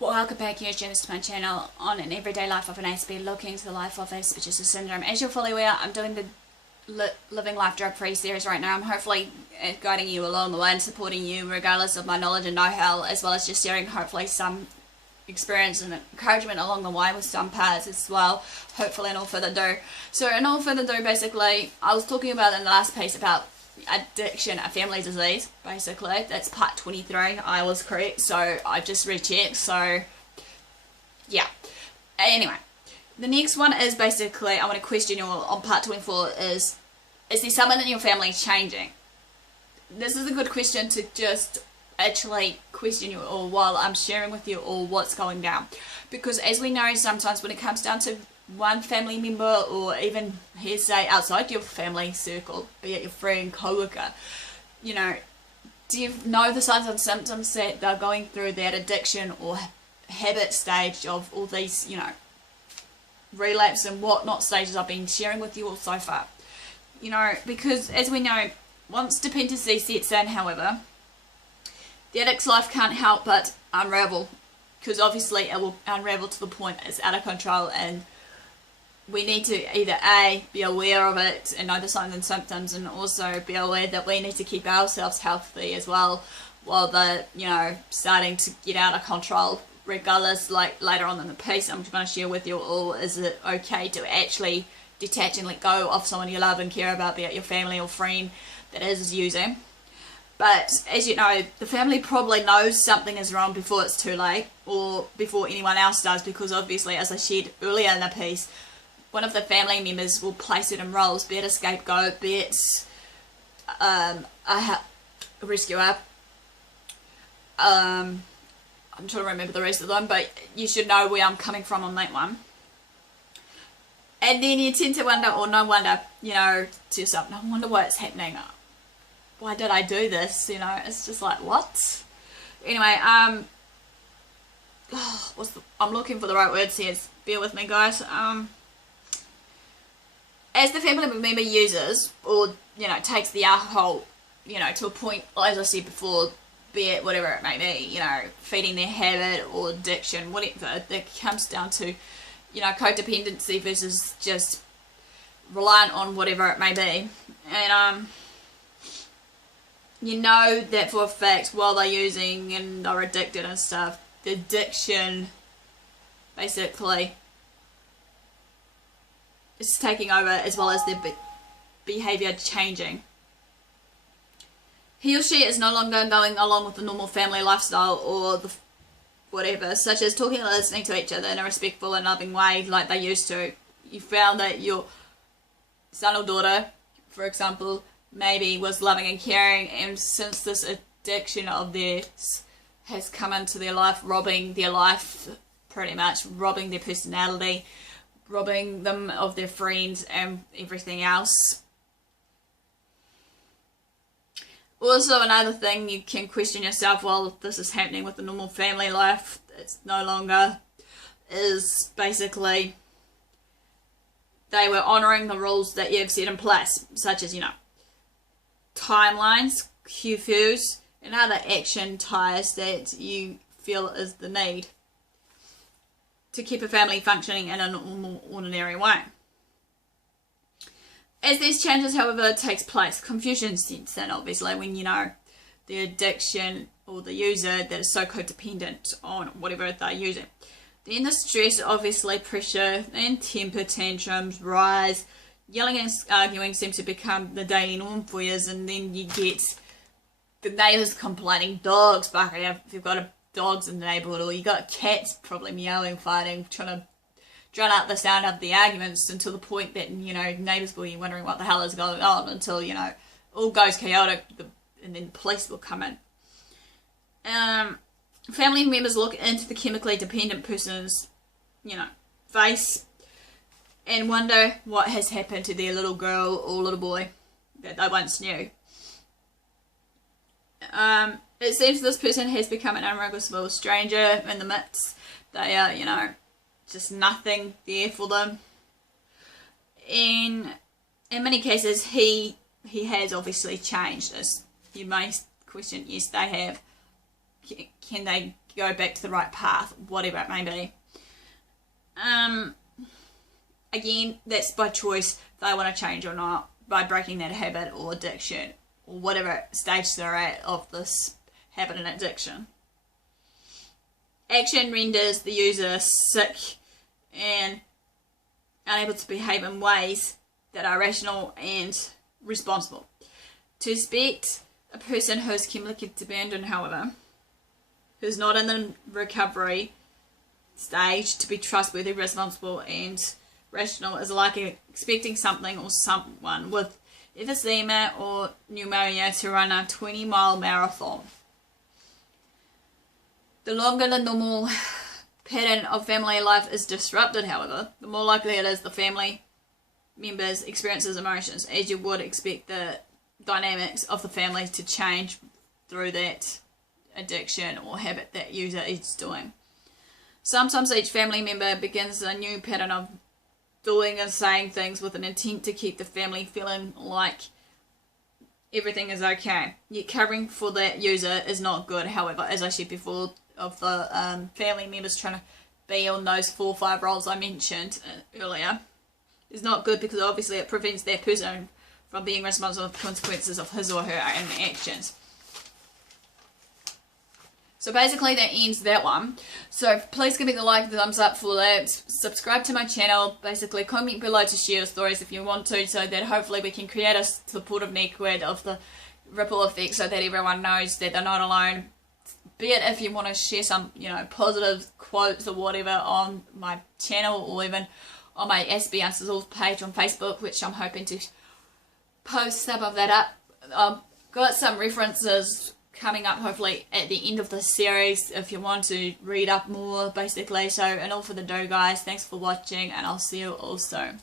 Welcome back, here to my channel on an everyday life of an Aspie, looking into the life of Asperger's syndrome. As you're fully aware, I'm doing the Living Life Drug Free series right now. I'm hopefully guiding you along the way and supporting you regardless of my knowledge and know-how, as well as just sharing hopefully some experience and encouragement along the way with some parts as well, hopefully in all further ado. So in all further ado, basically, I was talking about in the last piece about addiction, a family disease, basically. That's part 23. I was correct, so I just rechecked. So yeah, anyway, the next one is basically, I want to question you on part 24 is there someone in your family changing? This is a good question to just actually question you all while I'm sharing with you all what's going down, because as we know, sometimes when it comes down to one family member, or even here say outside your family circle, be it your friend, co-worker, you know, do you know the signs and symptoms that they're going through that addiction or habit stage of all these, you know, relapse and whatnot stages I've been sharing with you all so far? You know, because as we know, once dependency sets in, however, the addict's life can't help but unravel, because obviously it will unravel to the point it's out of control, and we need to either A, be aware of it and know the signs and symptoms, and also be aware that we need to keep ourselves healthy as well while they're, you know, starting to get out of control. Regardless, like later on in the piece I'm going to share with you all, is it okay to actually detach and let go of someone you love and care about, be it your family or friend that is using. But as you know, the family probably knows something is wrong before it's too late, or before anyone else does, because obviously, as I shared earlier in the piece, one of the family members will play certain roles, be it a scapegoat, be it a rescuer. I'm trying to remember the rest of them, but you should know where I'm coming from on that one. And then you tend to wonder, or no wonder, you know, to yourself, no wonder why it's happening. Why did I do this? You know, it's just like, what? Anyway, I'm looking for the right words here. Bear with me, guys. As the family member uses, or, you know, takes the alcohol, you know, to a point, as I said before, be it whatever it may be, you know, feeding their habit or addiction, whatever, that comes down to, you know, codependency versus just reliant on whatever it may be. And, you know that for a fact while they're using and they're addicted and stuff, the addiction basically is taking over, as well as their behaviour changing. He or she is no longer going along with the normal family lifestyle or the whatever, such as talking and listening to each other in a respectful and loving way like they used to. You found that your son or daughter, for example, maybe was loving and caring, and since this addiction of theirs has come into their life, robbing their life, pretty much robbing their personality, robbing them of their friends and everything else. Also, another thing you can question yourself while this is happening with the normal family life, it's no longer, is basically they were honouring the rules that you've set in place, such as, you know, timelines, curfews, and other action ties that you feel is the need to keep a family functioning in a normal, ordinary way. As these changes, however, takes place, confusion sets in, obviously, when, you know, the addiction or the user that is so codependent on whatever they're using. Then the stress, obviously, pressure, and temper tantrums rise. Yelling and arguing seems to become the daily norm for you, and then you get the neighbours complaining, dogs barking, if you've got dogs in the neighbourhood, or you got cats probably meowing, fighting, trying to drown out the sound of the arguments, until the point that, you know, neighbours will be wondering what the hell is going on, until, you know, all goes chaotic, and then the police will come in. Family members look into the chemically dependent person's, you know, face and wonder what has happened to their little girl or little boy that they once knew. It seems this person has become an unrecognizable stranger in the midst. They are, you know, just nothing there for them. In many cases, he has obviously changed. As you may question, yes, they have. Can they go back to the right path, whatever it may be. Again, that's by choice if they want to change or not, by breaking that habit or addiction, or whatever stage they're at of this habit and addiction. Action renders the user sick and unable to behave in ways that are rational and responsible. To expect a person who is chemically dependent, however, who's not in the recovery stage, to be trustworthy, responsible and rational is like expecting something or someone with emphysema or pneumonia to run a 20-mile marathon. The longer the normal pattern of family life is disrupted, however, the more likely it is the family members experiences emotions, as you would expect the dynamics of the family to change through that addiction or habit that user is doing. Sometimes each family member begins a new pattern of doing and saying things with an intent to keep the family feeling like everything is okay. Yet covering for that user is not good. However, as I said before, of the family members trying to be on those 4 or 5 roles I mentioned earlier, is not good, because obviously it prevents that person from being responsible for the consequences of his or her own actions. So basically that ends that one. So please give me the like, the thumbs up for that. Subscribe to my channel. Basically comment below to share the stories if you want to, so that hopefully we can create a supportive network of the ripple effect, so that everyone knows that they're not alone. Be it if you want to share some, positive quotes or whatever on my channel, or even on my AspieAnswersAll page on Facebook, which I'm hoping to post some of that up. I've got some references coming up hopefully at the end of the series if you want to read up more, basically. So, and all for the dough, guys. Thanks for watching, and I'll see you all soon.